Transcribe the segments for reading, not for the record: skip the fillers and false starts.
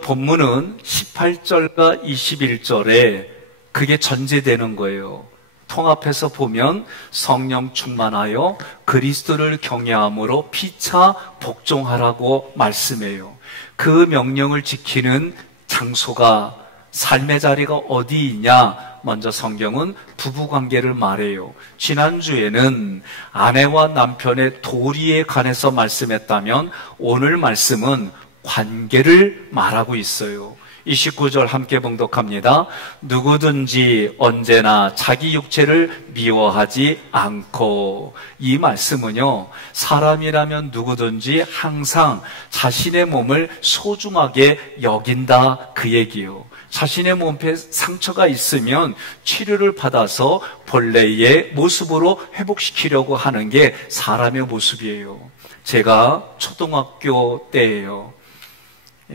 본문은 18절과 21절에 그게 전제되는 거예요. 통합해서 보면 성령 충만하여 그리스도를 경외함으로 피차 복종하라고 말씀해요. 그 명령을 지키는 장소가, 삶의 자리가 어디이냐? 먼저 성경은 부부관계를 말해요. 지난주에는 아내와 남편의 도리에 관해서 말씀했다면 오늘 말씀은 관계를 말하고 있어요. 29절 함께 봉독합니다. 누구든지 언제나 자기 육체를 미워하지 않고. 이 말씀은요, 사람이라면 누구든지 항상 자신의 몸을 소중하게 여긴다, 그 얘기예요. 자신의 몸에 상처가 있으면 치료를 받아서 본래의 모습으로 회복시키려고 하는 게 사람의 모습이에요. 제가 초등학교 때예요.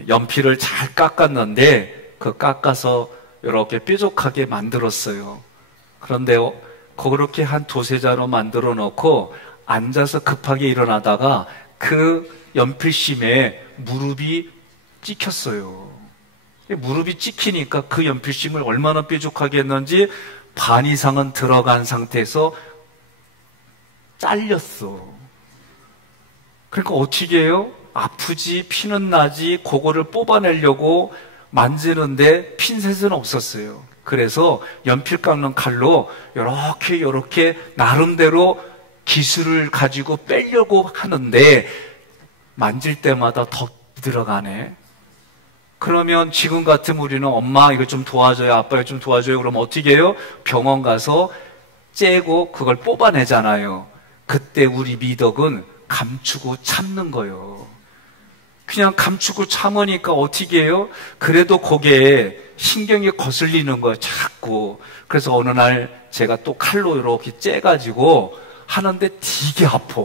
연필을 잘 깎았는데 그 깎아서 이렇게 뾰족하게 만들었어요. 그런데 그렇게 한 두세 자로 만들어 놓고 앉아서 급하게 일어나다가 그 연필심에 무릎이 찍혔어요. 무릎이 찍히니까 그 연필심을 얼마나 뾰족하게 했는지 반 이상은 들어간 상태에서 잘렸어. 그러니까 어떻게 해요? 아프지, 피는 나지, 그거를 뽑아내려고 만지는데 핀셋은 없었어요. 그래서 연필 깎는 칼로 이렇게 나름대로 기술을 가지고 빼려고 하는데 만질 때마다 더 들어가네. 그러면 지금 같으면 우리는 엄마 이거 좀 도와줘요, 아빠 이거 좀 도와줘요. 그러면 어떻게 해요? 병원 가서 째고 그걸 뽑아내잖아요. 그때 우리 미덕은 감추고 참는 거예요. 그냥 감추고 참으니까 어떻게 해요? 그래도 거기에 신경이 거슬리는 거예요, 자꾸. 그래서 어느 날 제가 또 칼로 이렇게 째가지고 하는데 되게 아파.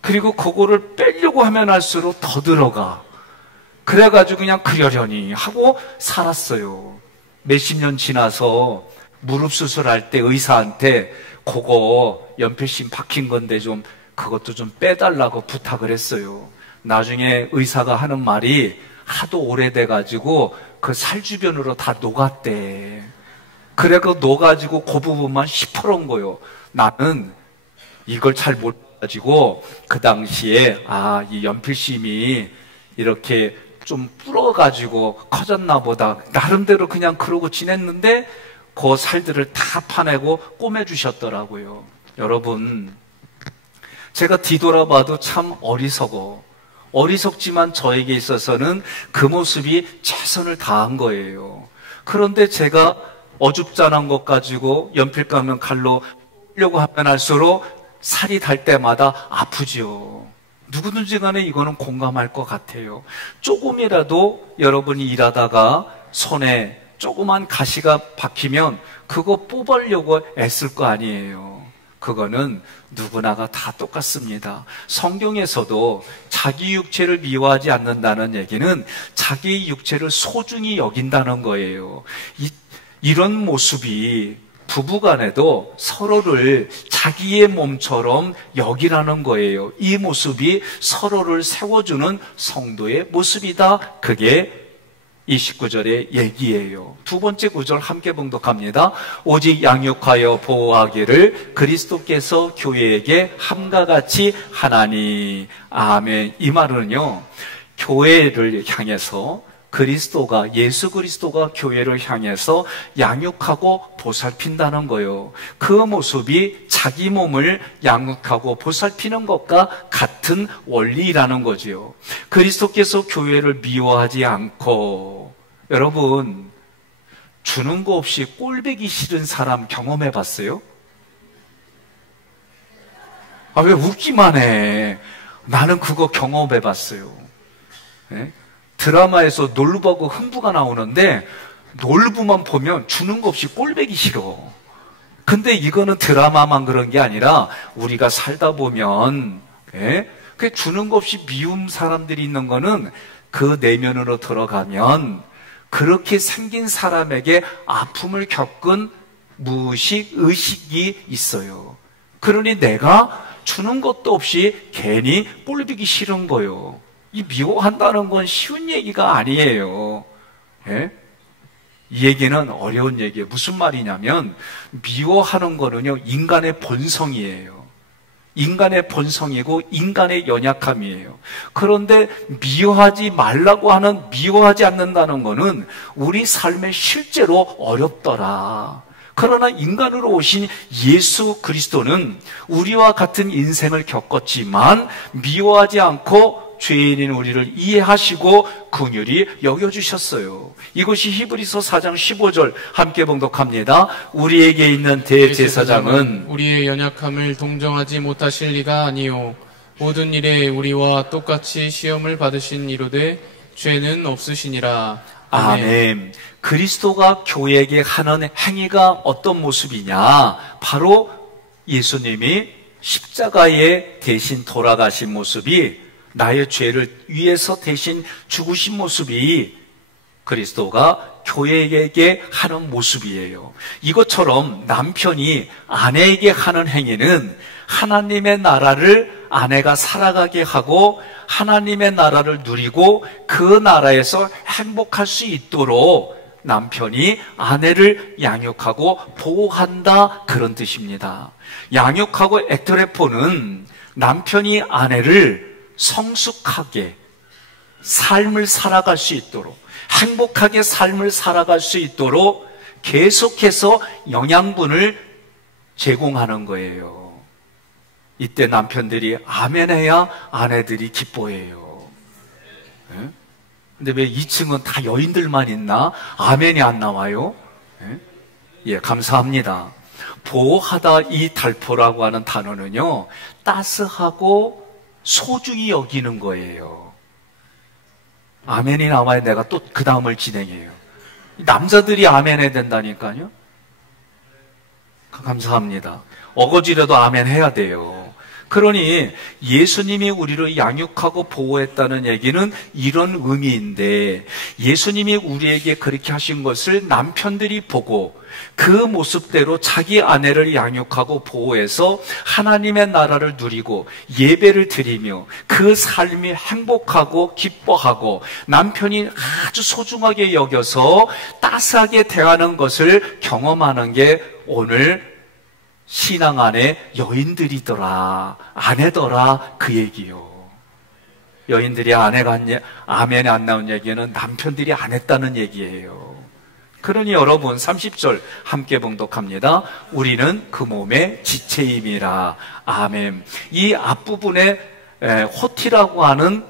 그리고 그거를 빼려고 하면 할수록 더 들어가. 그래가지고 그냥 그러려니 하고 살았어요. 몇십 년 지나서 무릎 수술할 때 의사한테 그거 연필심 박힌 건데 좀 그것도 좀 빼달라고 부탁을 했어요. 나중에 의사가 하는 말이 하도 오래돼가지고 그 살 주변으로 다 녹았대. 그래 그 녹아지고 그 부분만 시퍼런 거요. 나는 이걸 잘 몰라가지고 그 당시에 이 연필심이 이렇게 좀 불어가지고 커졌나 보다. 나름대로 그냥 그러고 지냈는데 그 살들을 다 파내고 꼬매주셨더라고요. 여러분, 제가 뒤돌아봐도 참 어리석지만 저에게 있어서는 그 모습이 최선을 다한 거예요. 그런데 제가 어줍잖은 것 가지고 연필 깎는 칼로 려고 하면 할수록 살이 달 때마다 아프지요. 누구든지 간에 이거는 공감할 것 같아요. 조금이라도 여러분이 일하다가 손에 조그만 가시가 박히면 그거 뽑으려고 애쓸 거 아니에요. 그거는 누구나가 다 똑같습니다. 성경에서도 자기 육체를 미워하지 않는다는 얘기는 자기 육체를 소중히 여긴다는 거예요. 이런 모습이 부부간에도 서로를 자기의 몸처럼 여기라는 거예요. 이 모습이 서로를 세워주는 성도의 모습이다. 그게 29절의 얘기예요. 두 번째 구절 함께 봉독합니다. 오직 양육하여 보호하기를 그리스도께서 교회에게 함과 같이 하나니. 아멘. 이 말은요, 교회를 향해서 예수 그리스도가 교회를 향해서 양육하고 보살핀다는 거예요. 그 모습이 자기 몸을 양육하고 보살피는 것과 같은 원리라는 거지요. 그리스도께서 교회를 미워하지 않고. 여러분, 주는 거 없이 꼴배기 싫은 사람 경험해 봤어요? 왜 웃기만 해? 나는 그거 경험해 봤어요. 네? 드라마에서 놀부하고 흥부가 나오는데 놀부만 보면 주는 거 없이 꼴배기 싫어. 근데 이거는 드라마만 그런 게 아니라 우리가 살다 보면 그 주는 거 없이 미움 사람들이 있는 거는 그 내면으로 들어가면 그렇게 생긴 사람에게 아픔을 겪은 의식이 있어요. 그러니 내가 주는 것도 없이 괜히 꼴보기 싫은 거예요. 이 미워한다는 건 쉬운 얘기가 아니에요. 예? 이 얘기는 어려운 얘기예요. 무슨 말이냐면 미워하는 거는요, 인간의 본성이에요. 인간의 본성이고 인간의 연약함이에요. 그런데 미워하지 말라고 하는, 미워하지 않는다는 거는 우리 삶에 실제로 어렵더라. 그러나 인간으로 오신 예수 그리스도는 우리와 같은 인생을 겪었지만 미워하지 않고 죄인인 우리를 이해하시고 긍휼히 여겨주셨어요. 이것이 히브리서 4장 15절 함께 봉독합니다. 우리에게 있는 대제사장은 우리의 연약함을 동정하지 못하실 리가 아니요 모든 일에 우리와 똑같이 시험을 받으신 이로되 죄는 없으시니라. 아멘. 아멘. 그리스도가 교회에게 하는 행위가 어떤 모습이냐? 바로 예수님이 십자가에 대신 돌아가신 모습이, 나의 죄를 위해서 대신 죽으신 모습이 그리스도가 교회에게 하는 모습이에요. 이것처럼 남편이 아내에게 하는 행위는 하나님의 나라를 아내가 살아가게 하고 하나님의 나라를 누리고 그 나라에서 행복할 수 있도록 남편이 아내를 양육하고 보호한다, 그런 뜻입니다. 양육하고 액터레포는 남편이 아내를 성숙하게 삶을 살아갈 수 있도록, 행복하게 삶을 살아갈 수 있도록 계속해서 영양분을 제공하는 거예요. 이때 남편들이 아멘해야 아내들이 기뻐해요. 네? 근데 왜 2층은 다 여인들만 있나? 아멘이 안 나와요? 네? 예, 감사합니다. 보호하다, 이 달포라고 하는 단어는요, 따스하고 소중히 여기는 거예요. 아멘이 나와야 내가 또 그 다음을 진행해요. 남자들이 아멘 해야 된다니까요. 감사합니다. 어거지라도 아멘 해야 돼요. 그러니 예수님이 우리를 양육하고 보호했다는 얘기는 이런 의미인데, 예수님이 우리에게 그렇게 하신 것을 남편들이 보고 그 모습대로 자기 아내를 양육하고 보호해서 하나님의 나라를 누리고 예배를 드리며 그 삶이 행복하고 기뻐하고 남편이 아주 소중하게 여겨서 따스하게 대하는 것을 경험하는 게 오늘 신앙 안에 여인들이더라, 아내더라, 그 얘기요. 여인들이 아내가 아멘이 안 나온 얘기는 남편들이 안 했다는 얘기예요. 그러니 여러분 30절 함께 봉독합니다. 우리는 그 몸의 지체임이라. 아멘. 이 앞부분에 호티라고 하는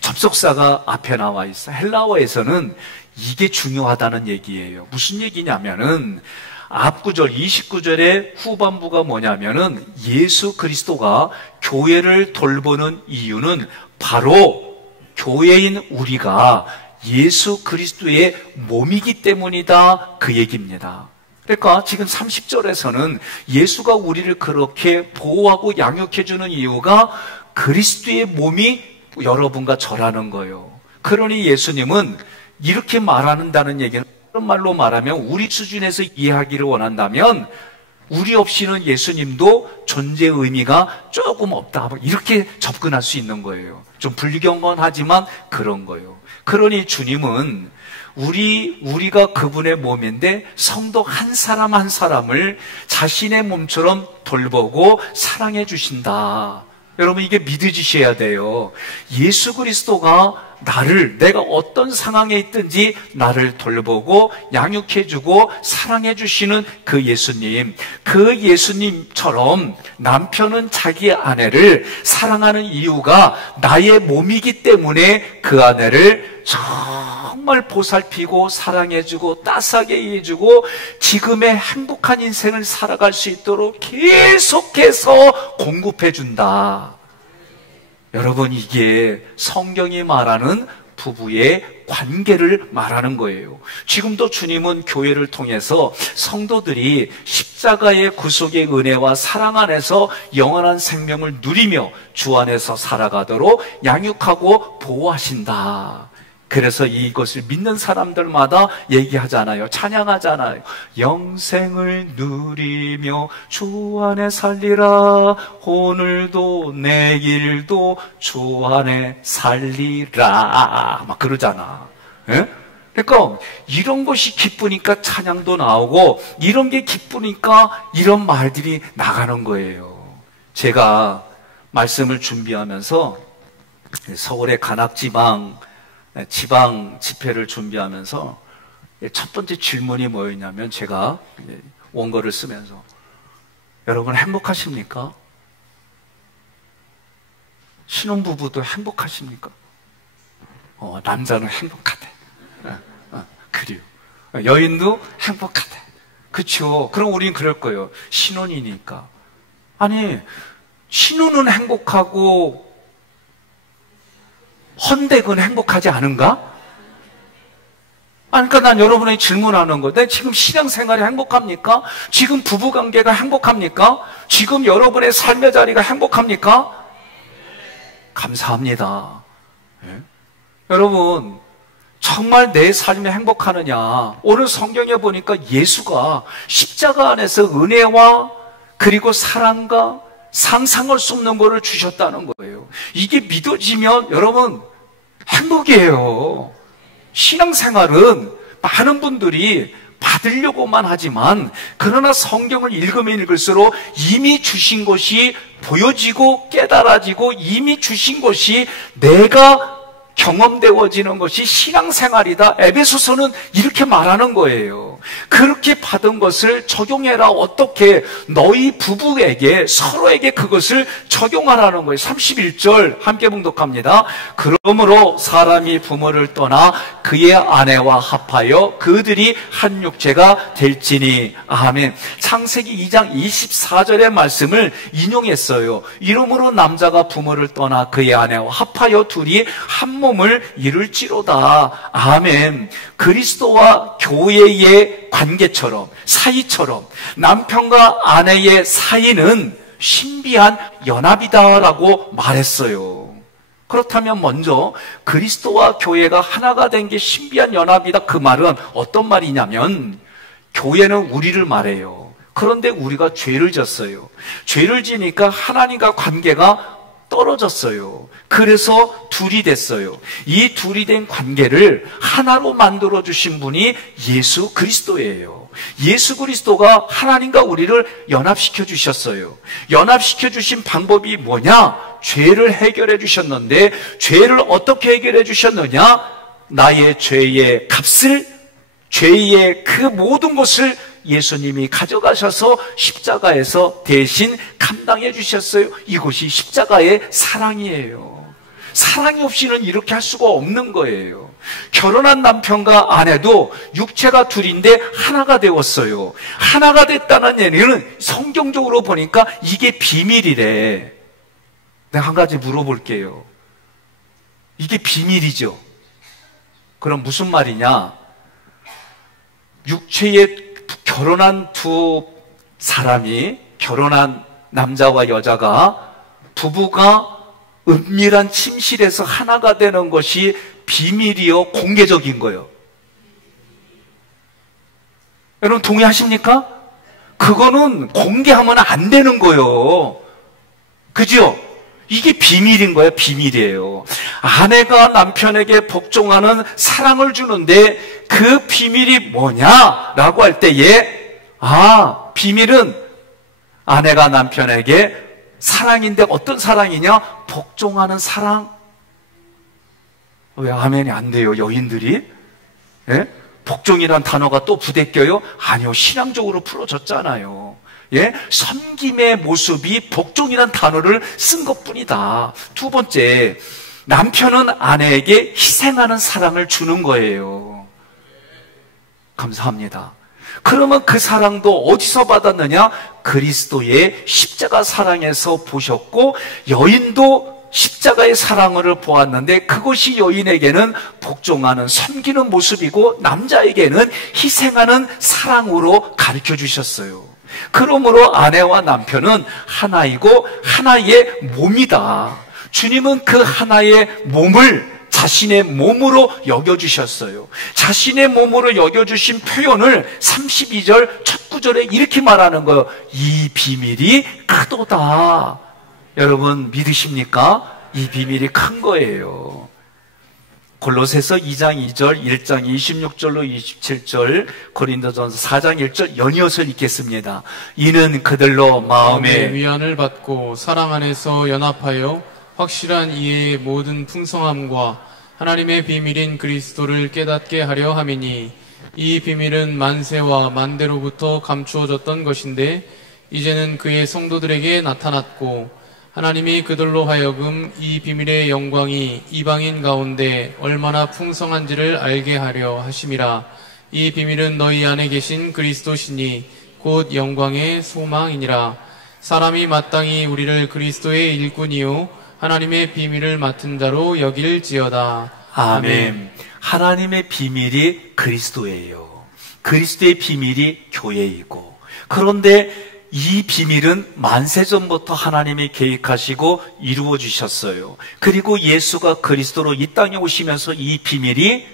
접속사가 앞에 나와 있어. 헬라어에서는 이게 중요하다는 얘기예요. 무슨 얘기냐면은 앞구절 29절의 후반부가 뭐냐면은 예수 그리스도가 교회를 돌보는 이유는 바로 교회인 우리가 예수 그리스도의 몸이기 때문이다, 그 얘기입니다. 그러니까 지금 30절에서는 예수가 우리를 그렇게 보호하고 양육해주는 이유가 그리스도의 몸이 여러분과 저라는 거예요. 그러니 예수님은 이렇게 말한다는 얘기는, 그런 말로 말하면 우리 수준에서 이해하기를 원한다면 우리 없이는 예수님도 존재 의미가 조금 없다, 이렇게 접근할 수 있는 거예요. 좀 불경건하지만 그런 거예요. 그러니 주님은 우리가 그분의 몸인데 성도 한 사람 한 사람을 자신의 몸처럼 돌보고 사랑해 주신다. 여러분, 이게 믿으시셔야 돼요. 예수 그리스도가 내가 어떤 상황에 있든지 나를 돌보고 양육해주고 사랑해주시는 그 예수님, 그 예수님처럼 남편은 자기 아내를 사랑하는 이유가 나의 몸이기 때문에 그 아내를 정말 보살피고 사랑해주고 따스하게 해주고 지금의 행복한 인생을 살아갈 수 있도록 계속해서 공급해준다. 여러분, 이게 성경이 말하는 부부의 관계를 말하는 거예요. 지금도 주님은 교회를 통해서 성도들이 십자가의 구속의 은혜와 사랑 안에서 영원한 생명을 누리며 주 안에서 살아가도록 양육하고 보호하신다. 그래서 이것을 믿는 사람들마다 얘기하잖아요. 찬양하잖아요. 영생을 누리며 주 안에 살리라. 오늘도 내일도 주 안에 살리라. 막 그러잖아. 예? 그러니까 이런 것이 기쁘니까 찬양도 나오고 이런 게 기쁘니까 이런 말들이 나가는 거예요. 제가 말씀을 준비하면서 서울의 관악지방 지방 집회를 준비하면서 첫 번째 질문이 뭐였냐면, 제가 원고를 쓰면서 여러분 행복하십니까? 신혼부부도 행복하십니까? 남자는 행복하대. 그래요. 여인도 행복하대. 그렇죠. 그럼 우리는 그럴 거예요. 신혼이니까. 아니, 신혼은 행복하고 헌댁은 행복하지 않은가? 그러니까 난 여러분에게 질문하는 거. 내 지금 신앙생활이 행복합니까? 지금 부부관계가 행복합니까? 지금 여러분의 삶의 자리가 행복합니까? 감사합니다. 예? 여러분, 정말 내 삶이 행복하느냐? 오늘 성경에 보니까 예수가 십자가 안에서 은혜와 그리고 사랑과 상상할 수 없는 것을 주셨다는 거예요. 이게 믿어지면 여러분 행복이에요. 신앙생활은 많은 분들이 받으려고만 하지만, 그러나 성경을 읽으면 읽을수록 이미 주신 것이 보여지고 깨달아지고 이미 주신 것이 내가 경험되어지는 것이 신앙생활이다. 에베소서는 이렇게 말하는 거예요. 그렇게 받은 것을 적용해라. 어떻게? 너희 부부에게, 서로에게 그것을 적용하라는 거예요. 31절 함께 봉독합니다. 그러므로 사람이 부모를 떠나 그의 아내와 합하여 그들이 한 육체가 될지니. 아멘. 창세기 2장 24절의 말씀을 인용했어요. 이러므로 남자가 부모를 떠나 그의 아내와 합하여 둘이 한 몸을 이룰지로다. 아멘. 그리스도와 교회의 관계처럼, 사이처럼 남편과 아내의 사이는 신비한 연합이다라고 말했어요. 그렇다면 먼저 그리스도와 교회가 하나가 된 게 신비한 연합이다. 그 말은 어떤 말이냐면, 교회는 우리를 말해요. 그런데 우리가 죄를 졌어요. 죄를 지니까 하나님과 관계가 떨어졌어요. 그래서 둘이 됐어요. 이 둘이 된 관계를 하나로 만들어주신 분이 예수 그리스도예요. 예수 그리스도가 하나님과 우리를 연합시켜 주셨어요. 연합시켜 주신 방법이 뭐냐? 죄를 해결해 주셨는데, 죄를 어떻게 해결해 주셨느냐? 나의 죄의 값을, 죄의 그 모든 것을 예수님이 가져가셔서 십자가에서 대신 감당해 주셨어요. 이것이 십자가의 사랑이에요. 사랑이 없이는 이렇게 할 수가 없는 거예요. 결혼한 남편과 아내도 육체가 둘인데 하나가 되었어요. 하나가 됐다는 얘기는 성경적으로 보니까 이게 비밀이래. 내가 한 가지 물어볼게요. 이게 비밀이죠. 그럼 무슨 말이냐? 육체의 결혼한 두 사람이, 결혼한 남자와 여자가, 부부가 은밀한 침실에서 하나가 되는 것이 비밀이요, 공개적인 거예요? 여러분 동의하십니까? 그거는 공개하면 안 되는 거예요. 그죠? 이게 비밀인 거예요. 비밀이에요. 아내가 남편에게 복종하는 사랑을 주는데 그 비밀이 뭐냐라고 할 때에, 비밀은 아내가 남편에게 사랑인데 어떤 사랑이냐? 복종하는 사랑. 왜 아멘이 안 돼요, 여인들이? 예? 복종이란 단어가 또 부대껴요? 아니요, 신앙적으로 풀어졌잖아요. 예? 섬김의 모습이 복종이란 단어를 쓴 것뿐이다. 두 번째, 남편은 아내에게 희생하는 사랑을 주는 거예요. 감사합니다. 그러면 그 사랑도 어디서 받았느냐? 그리스도의 십자가 사랑에서 보셨고, 여인도 십자가의 사랑을 보았는데 그것이 여인에게는 복종하는, 섬기는 모습이고 남자에게는 희생하는 사랑으로 가르쳐 주셨어요. 그러므로 아내와 남편은 하나이고 하나의 몸이다. 주님은 그 하나의 몸을 자신의 몸으로 여겨주셨어요. 자신의 몸으로 여겨주신 표현을 32절 첫 구절에 이렇게 말하는 거예요. 이 비밀이 크도다. 여러분 믿으십니까? 이 비밀이 큰 거예요. 골로새서 2장 2절, 1장 26절로 27절, 고린도전서 4장 1절 연이어서 읽겠습니다. 이는 그들로 마음의 위안을 받고 사랑 안에서 연합하여 확실한 이해의 모든 풍성함과 하나님의 비밀인 그리스도를 깨닫게 하려 함이니 이 비밀은 만세와 만대로부터 감추어졌던 것인데 이제는 그의 성도들에게 나타났고 하나님이 그들로 하여금 이 비밀의 영광이 이방인 가운데 얼마나 풍성한지를 알게 하려 하심이라. 이 비밀은 너희 안에 계신 그리스도시니 곧 영광의 소망이니라. 사람이 마땅히 우리를 그리스도의 일꾼이요 하나님의 비밀을 맡은 자로 여길지어다. 아멘. 하나님의 비밀이 그리스도예요. 그리스도의 비밀이 교회이고, 그런데 이 비밀은 만세전부터 하나님이 계획하시고 이루어 주셨어요. 그리고 예수가 그리스도로 이 땅에 오시면서 이 비밀이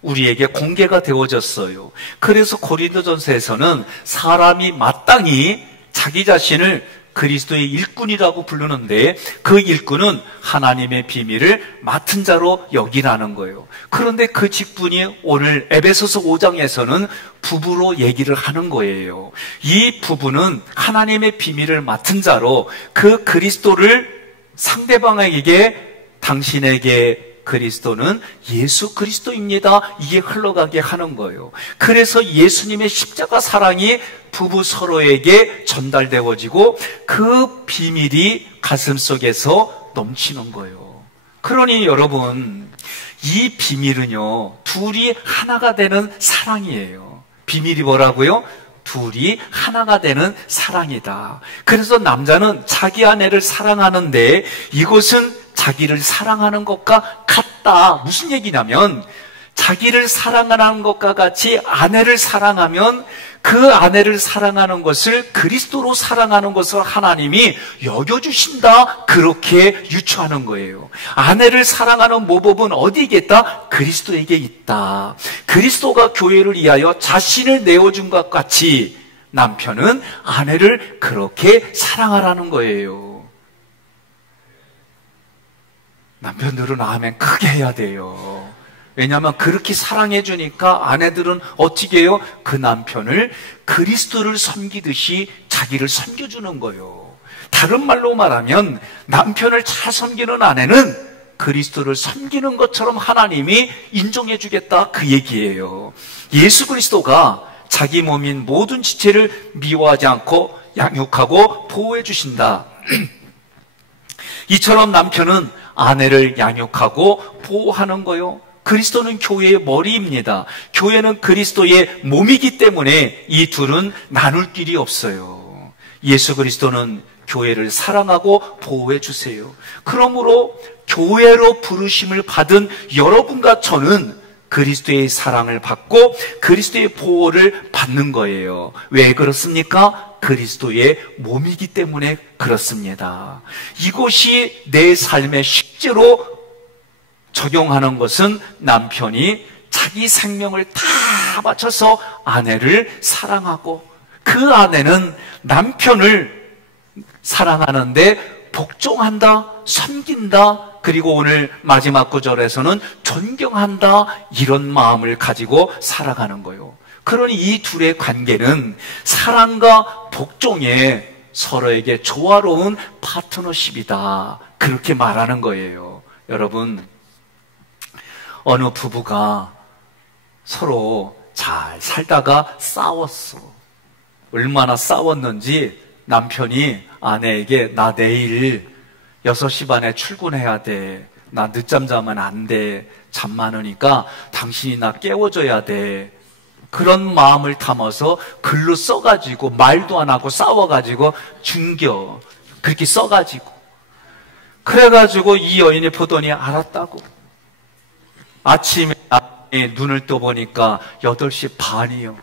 우리에게 공개가 되어졌어요. 그래서 고린도전서에서는 사람이 마땅히 자기 자신을 그리스도의 일꾼이라고 부르는데 그 일꾼은 하나님의 비밀을 맡은 자로 여기라는 거예요. 그런데 그 직분이 오늘 에베소서 5장에서는 부부로 얘기를 하는 거예요. 이 부부는 하나님의 비밀을 맡은 자로 그 그리스도를 상대방에게 당신에게 그리스도는 예수 그리스도입니다. 이게 흘러가게 하는 거예요. 그래서 예수님의 십자가 사랑이 부부 서로에게 전달되어지고 그 비밀이 가슴속에서 넘치는 거예요. 그러니 여러분, 이 비밀은요, 둘이 하나가 되는 사랑이에요. 비밀이 뭐라고요? 둘이 하나가 되는 사랑이다. 그래서 남자는 자기 아내를 사랑하는데 이것은 자기를 사랑하는 것과 같다. 무슨 얘기냐면 자기를 사랑하는 것과 같이 아내를 사랑하면 그 아내를 사랑하는 것을 그리스도로 사랑하는 것을 하나님이 여겨주신다. 그렇게 유추하는 거예요. 아내를 사랑하는 모범은 어디에 있다? 그리스도에게 있다. 그리스도가 교회를 위하여 자신을 내어준 것 같이 남편은 아내를 그렇게 사랑하라는 거예요. 남편들은 아멘 크게 해야 돼요. 왜냐하면 그렇게 사랑해 주니까 아내들은 어떻게 해요? 그 남편을 그리스도를 섬기듯이 자기를 섬겨주는 거예요. 다른 말로 말하면 남편을 잘 섬기는 아내는 그리스도를 섬기는 것처럼 하나님이 인정해 주겠다, 그 얘기예요. 예수 그리스도가 자기 몸인 모든 지체를 미워하지 않고 양육하고 보호해 주신다. 이처럼 남편은 아내를 양육하고 보호하는 거요. 그리스도는 교회의 머리입니다. 교회는 그리스도의 몸이기 때문에 이 둘은 나눌 길이 없어요. 예수 그리스도는 교회를 사랑하고 보호해 주세요. 그러므로 교회로 부르심을 받은 여러분과 저는 그리스도의 사랑을 받고 그리스도의 보호를 받는 거예요. 왜 그렇습니까? 그리스도의 몸이기 때문에 그렇습니다. 이것이 내 삶에 실제로 적용하는 것은 남편이 자기 생명을 다 바쳐서 아내를 사랑하고 그 아내는 남편을 사랑하는데 복종한다, 섬긴다, 그리고 오늘 마지막 구절에서는 존경한다, 이런 마음을 가지고 살아가는 거예요. 그러니 이 둘의 관계는 사랑과 복종에 서로에게 조화로운 파트너십이다, 그렇게 말하는 거예요. 여러분, 어느 부부가 서로 잘 살다가 싸웠어. 얼마나 싸웠는지 남편이 아내에게 나 내일 6시 반에 출근해야 돼. 나 늦잠 자면 안 돼. 잠 많으니까 당신이 나 깨워줘야 돼. 그런 마음을 담아서 글로 써가지고 말도 안 하고 싸워가지고 준겨. 그렇게 써가지고. 그래가지고 이 여인이 보더니 알았다고. 아침에 눈을 떠보니까 8시 반이요.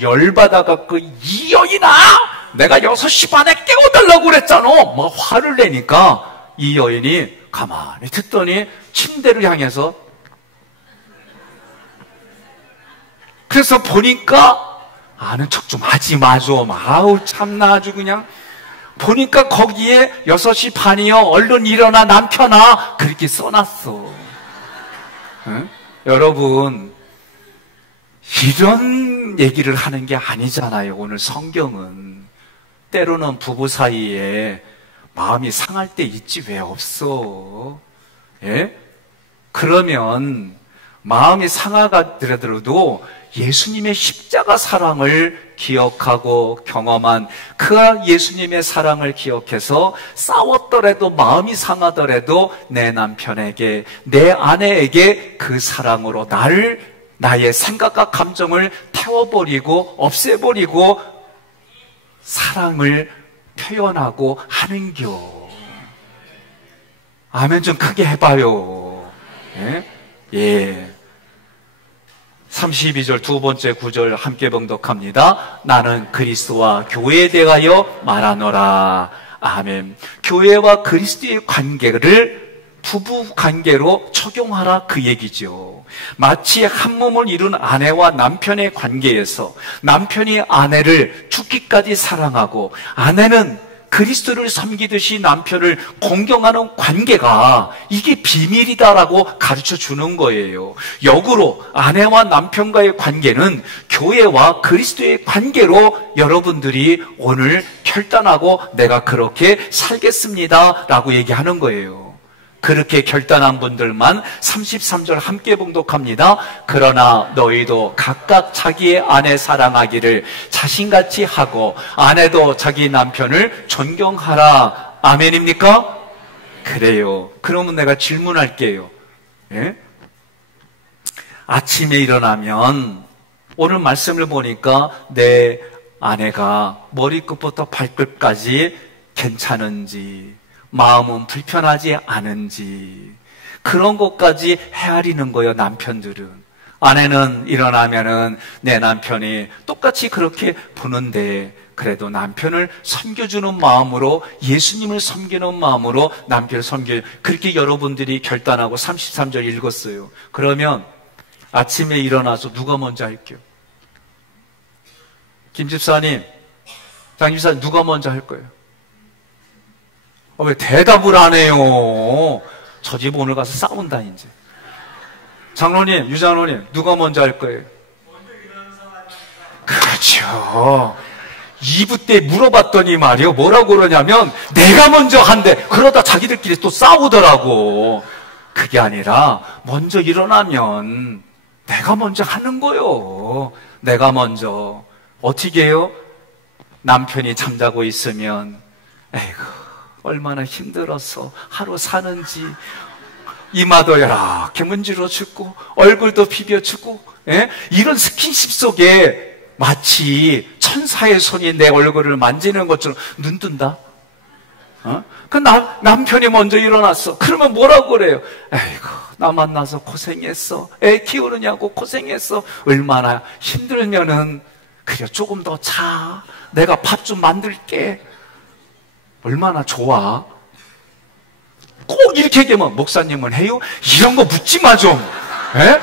열받아갖고 이 여인아! 내가 6시 반에 깨워달라고 그랬잖아! 막 화를 내니까 이 여인이 가만히 듣더니 침대를 향해서, 그래서 보니까 아는 척 좀 하지 마 좀. 아우 참나 아주 그냥. 보니까 거기에 6시 반이요. 얼른 일어나 남편아. 그렇게 써놨어. 응? 여러분, 이런 얘기를 하는 게 아니잖아요. 오늘 성경은. 때로는 부부 사이에 마음이 상할 때 있지 왜 없어? 예? 그러면 마음이 상하더라도 예수님의 십자가 사랑을 기억하고 경험한 그 예수님의 사랑을 기억해서 싸웠더라도 마음이 상하더라도 내 남편에게, 내 아내에게 그 사랑으로 나의 생각과 감정을 태워버리고 없애버리고 사랑을 표현하고 하는겨. 아멘 좀 크게 해봐요. 예? 예. 32절 두 번째 구절 함께 봉독합니다. 나는 그리스도와 교회에 대하여 말하노라. 아멘. 교회와 그리스도의 관계를 부부 관계로 적용하라 그 얘기죠. 마치 한 몸을 이룬 아내와 남편의 관계에서 남편이 아내를 죽기까지 사랑하고 아내는 그리스도를 섬기듯이 남편을 공경하는 관계가 이게 비밀이다라고 가르쳐 주는 거예요. 역으로 아내와 남편과의 관계는 교회와 그리스도의 관계로 여러분들이 오늘 결단하고 내가 그렇게 살겠습니다라고 얘기하는 거예요. 그렇게 결단한 분들만 33절 함께 봉독합니다. 그러나 너희도 각각 자기의 아내 사랑하기를 자신같이 하고 아내도 자기 남편을 존경하라. 아멘입니까? 그래요. 그러면 내가 질문할게요. 예? 아침에 일어나면 오늘 말씀을 보니까 내 아내가 머리끝부터 발끝까지 괜찮은지, 마음은 불편하지 않은지, 그런 것까지 헤아리는 거예요. 남편들은. 아내는 일어나면은 내 남편이 똑같이 그렇게 보는데 그래도 남편을 섬겨주는 마음으로, 예수님을 섬기는 마음으로 남편을 섬겨, 그렇게 여러분들이 결단하고 33절 읽었어요. 그러면 아침에 일어나서 누가 먼저 할게요? 김 집사님, 장 집사님, 누가 먼저 할 거예요? 왜 대답을 안 해요? 저 집 오늘 가서 싸운다 이제. 장로님, 유장로님, 누가 먼저 할 거예요? 그렇죠. 2부 때 물어봤더니 말이요, 뭐라고 그러냐면 내가 먼저 한대. 그러다 자기들끼리 또 싸우더라고. 그게 아니라 먼저 일어나면 내가 먼저 하는 거요. 내가 먼저. 어떻게 해요? 남편이 잠자고 있으면 에이구 얼마나 힘들어서 하루 사는지, 이마도 이렇게 문지러주고 얼굴도 비벼주고, 예? 이런 스킨십 속에 마치 천사의 손이 내 얼굴을 만지는 것처럼 눈 뜬다. 그 남편이 먼저 일어났어. 그러면 뭐라고 그래요? 에이구 나 만나서 고생했어. 애 키우느냐고 고생했어. 얼마나 힘들면은 그래 조금 더 자. 내가 밥 좀 만들게. 얼마나 좋아. 꼭 이렇게 얘기하면 목사님은 해요? 이런 거 묻지 마 좀. 에?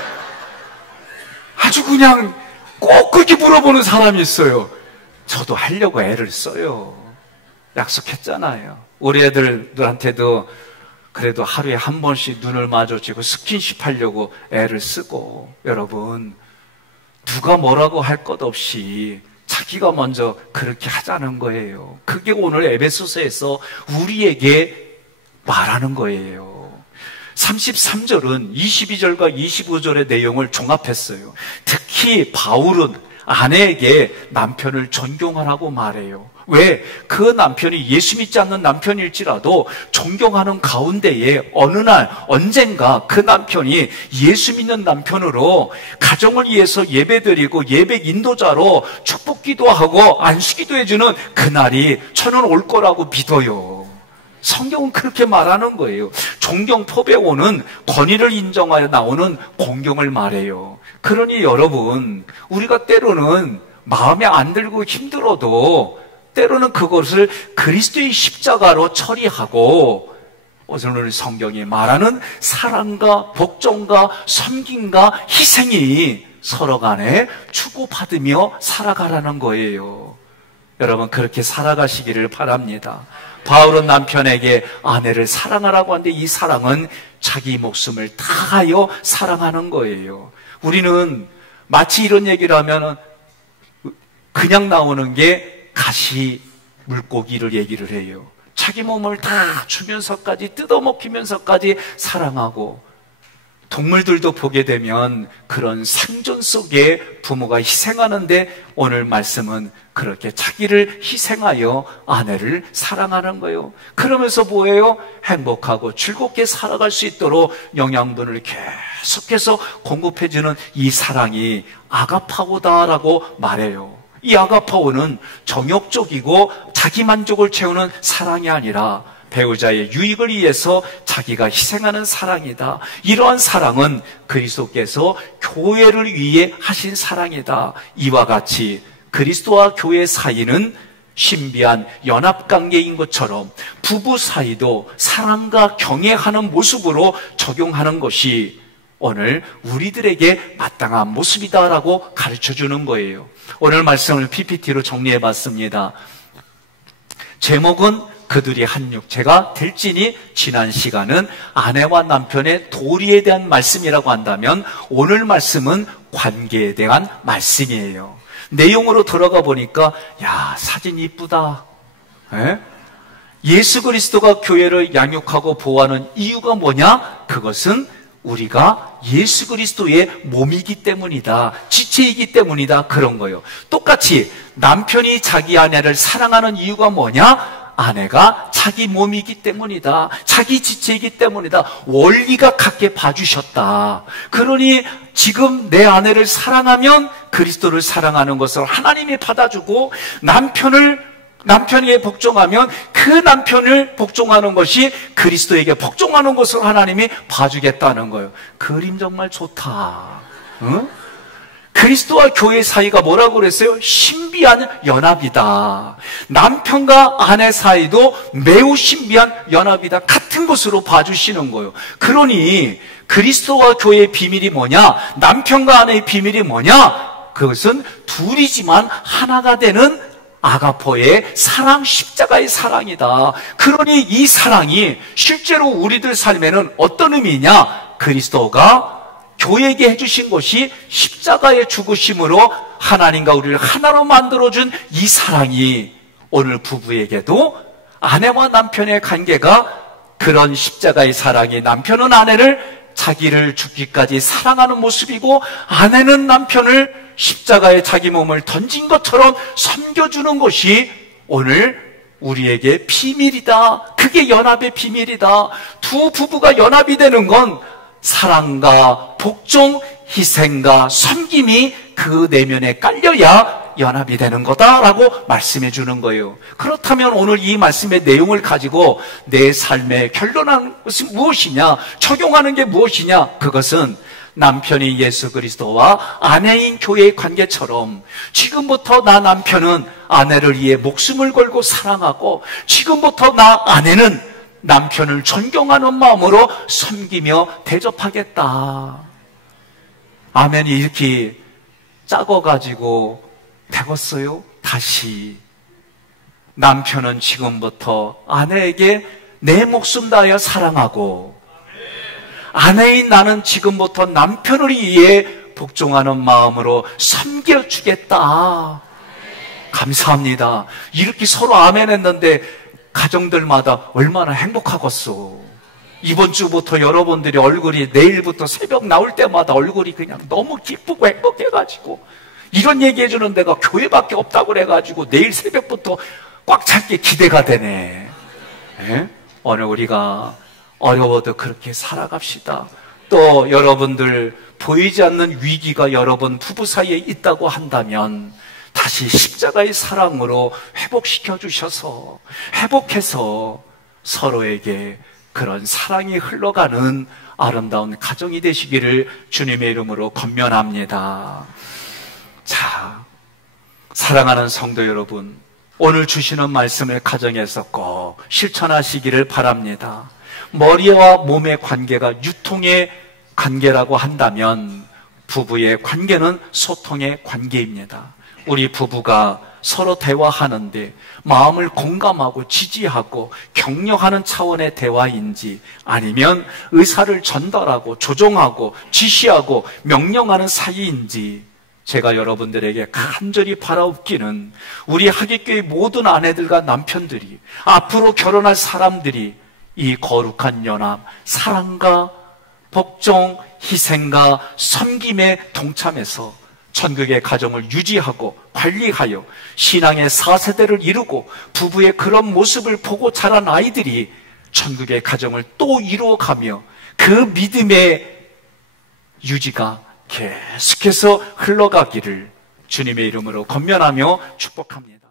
아주 그냥 꼭 그렇게 물어보는 사람이 있어요. 저도 하려고 애를 써요. 약속했잖아요. 우리 애들한테도 그래도 하루에 한 번씩 눈을 마주치고 스킨십 하려고 애를 쓰고. 여러분, 누가 뭐라고 할 것 없이 자기가 먼저 그렇게 하자는 거예요. 그게 오늘 에베소서에서 우리에게 말하는 거예요. 33절은 22절과 25절의 내용을 종합했어요. 특히 바울은 아내에게 남편을 존경하라고 말해요. 왜? 그 남편이 예수 믿지 않는 남편일지라도 존경하는 가운데에 어느 날 언젠가 그 남편이 예수 믿는 남편으로 가정을 위해서 예배드리고 예배 인도자로 축복 기도하고 안수기도 해주는 그날이 저는 올 거라고 믿어요. 성경은 그렇게 말하는 거예요. 존경 포배오는 권위를 인정하여 나오는 공경을 말해요. 그러니 여러분, 우리가 때로는 마음에 안 들고 힘들어도 때로는 그것을 그리스도의 십자가로 처리하고 오늘 성경이 말하는 사랑과 복종과 섬김과 희생이 서로 간에 주고받으며 살아가라는 거예요. 여러분, 그렇게 살아가시기를 바랍니다. 바울은 남편에게 아내를 사랑하라고 하는데 이 사랑은 자기 목숨을 다하여 사랑하는 거예요. 우리는 마치 이런 얘기를 하면 그냥 나오는 게 가시 물고기를 얘기를 해요. 자기 몸을 다 주면서까지 뜯어먹히면서까지 사랑하고, 동물들도 보게 되면 그런 생존 속에 부모가 희생하는데 오늘 말씀은 그렇게 자기를 희생하여 아내를 사랑하는 거예요. 그러면서 뭐예요? 행복하고 즐겁게 살아갈 수 있도록 영양분을 계속해서 공급해주는 이 사랑이 아가파오다라고 말해요. 이 아가파오는 정욕적이고 자기 만족을 채우는 사랑이 아니라 배우자의 유익을 위해서 자기가 희생하는 사랑이다. 이러한 사랑은 그리스도께서 교회를 위해 하신 사랑이다. 이와 같이 그리스도와 교회 사이는 신비한 연합관계인 것처럼 부부 사이도 사랑과 경애하는 모습으로 적용하는 것이 오늘 우리들에게 마땅한 모습이다라고 가르쳐주는 거예요. 오늘 말씀을 PPT로 정리해봤습니다. 제목은 그들이 한 육체가 될지니, 지난 시간은 아내와 남편의 도리에 대한 말씀이라고 한다면 오늘 말씀은 관계에 대한 말씀이에요. 내용으로 들어가 보니까 야, 사진 이쁘다. 예수 그리스도가 교회를 양육하고 보호하는 이유가 뭐냐? 그것은 우리가 예수 그리스도의 몸이기 때문이다. 지체이기 때문이다. 그런 거예요. 똑같이 남편이 자기 아내를 사랑하는 이유가 뭐냐? 아내가 자기 몸이기 때문이다. 자기 지체이기 때문이다. 원리가 같게 봐주셨다. 그러니 지금 내 아내를 사랑하면 그리스도를 사랑하는 것을 하나님이 받아주고, 남편에게 복종하면 그 남편을 복종하는 것이 그리스도에게 복종하는 것을 하나님이 봐주겠다는 거예요. 그림 정말 좋다. 응? 그리스도와 교회 사이가 뭐라고 그랬어요? 신비한 연합이다. 남편과 아내 사이도 매우 신비한 연합이다. 같은 것으로 봐주시는 거예요. 그러니 그리스도와 교회의 비밀이 뭐냐? 남편과 아내의 비밀이 뭐냐? 그것은 둘이지만 하나가 되는 아가포의 사랑, 십자가의 사랑이다. 그러니 이 사랑이 실제로 우리들 삶에는 어떤 의미냐? 그리스도가 교회에게 해주신 것이 십자가의 죽으심으로 하나님과 우리를 하나로 만들어준 이 사랑이 오늘 부부에게도 아내와 남편의 관계가 그런 십자가의 사랑이, 남편은 아내를 자기를 죽기까지 사랑하는 모습이고 아내는 남편을 십자가에 자기 몸을 던진 것처럼 섬겨주는 것이 오늘 우리에게 비밀이다. 그게 연합의 비밀이다. 두 부부가 연합이 되는 건 사랑과 복종, 희생과 섬김이 그 내면에 깔려야 연합이 되는 거다라고 말씀해 주는 거예요. 그렇다면 오늘 이 말씀의 내용을 가지고 내 삶에 결론하는 것이 무엇이냐, 적용하는 게 무엇이냐, 그것은 남편이 예수 그리스도와 아내인 교회의 관계처럼 지금부터 나 남편은 아내를 위해 목숨을 걸고 사랑하고, 지금부터 나 아내는 남편을 존경하는 마음으로 섬기며 대접하겠다. 아멘이 이렇게 작아가지고 되었어요. 다시 남편은 지금부터 아내에게 내 목숨 다하여 사랑하고, 아내인 나는 지금부터 남편을 위해 복종하는 마음으로 섬겨주겠다. 감사합니다. 이렇게 서로 아멘 했는데 가정들마다 얼마나 행복하겠어. 이번 주부터 여러분들이 얼굴이, 내일부터 새벽 나올 때마다 얼굴이 그냥 너무 기쁘고 행복해가지고, 이런 얘기해 주는 데가 교회밖에 없다고 그래가지고 내일 새벽부터 꽉 찰게 기대가 되네. 오늘 우리가 어려워도 그렇게 살아갑시다. 또 여러분들 보이지 않는 위기가 여러분 부부 사이에 있다고 한다면 다시 십자가의 사랑으로 회복시켜 주셔서, 회복해서 서로에게 그런 사랑이 흘러가는 아름다운 가정이 되시기를 주님의 이름으로 권면합니다. 자, 사랑하는 성도 여러분, 오늘 주시는 말씀을 가정에서 꼭 실천하시기를 바랍니다. 머리와 몸의 관계가 유통의 관계라고 한다면 부부의 관계는 소통의 관계입니다. 우리 부부가 서로 대화하는데 마음을 공감하고 지지하고 격려하는 차원의 대화인지, 아니면 의사를 전달하고 조종하고 지시하고 명령하는 사이인지, 제가 여러분들에게 간절히 바라옵기는 우리 하객교회 모든 아내들과 남편들이, 앞으로 결혼할 사람들이 이 거룩한 연합, 사랑과 복종, 희생과 섬김에 동참해서 천국의 가정을 유지하고 관리하여 신앙의 4세대를 이루고 부부의 그런 모습을 보고 자란 아이들이 천국의 가정을 또 이루어가며 그 믿음의 유지가 계속해서 흘러가기를 주님의 이름으로 권면하며 축복합니다.